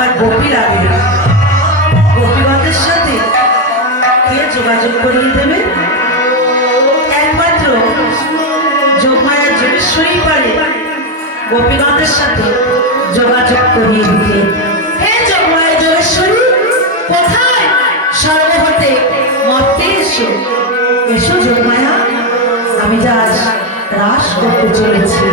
আমার গোপী লাগে গোপীগণের সাথে কে যোগাযোগ করিয়ে দেবে? একমাত্র যোগমায়া যোগেশ্বরী পারে গোপীগণের সাথে যোগাযোগ করিয়ে দিতে। হে যোগমায়া যোগেশ্বরী, কোথায়? স্বর্গ হতে মর্তে এসো, এসো যোগমায়া, আমি যা আজ রাস করতে চলেছি।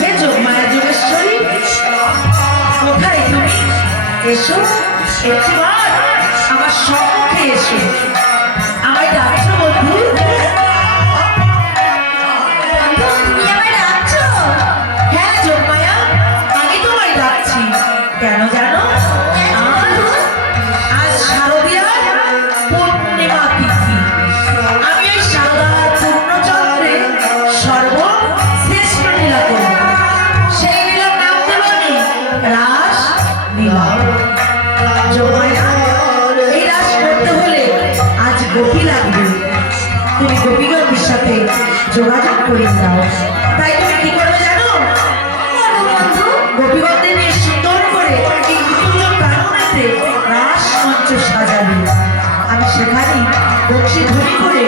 হে যোগমায়া যোগেশ্বরী, কোথায় তুমি? এসো, একটিবার আমার সম্মুখে এসো। আমায় ডাকছো বন্ধু? তুমি আমায় ডাকছো? হ্যাঁ যোগমায়া, আমি তোমায় ডাকছি। কেন জানো? আজ শারদীয়ার পূর্ণিমা তিথি। আমি এই শারদার পূর্ণচন্দ্রে সর্বশ্রেষ্ঠ লীলা করব। সেই লীলার নাম দেব আমি রাস লীলা। যোগমায়া, এই রাস করতে হলে আজ গোপী লাগবে। তুমি গোপীগণের সাথে যোগাযোগ করে দাও। তাই তুমি কি করবে জানো? গোপীগণদের নিয়ে সুন্দর করে এই মৃত্যুঞ্জয় প্রাঙ্গণেতে রাস মঞ্চ সাজাবে। আমি সেখানে বংশী ধ্বনি করে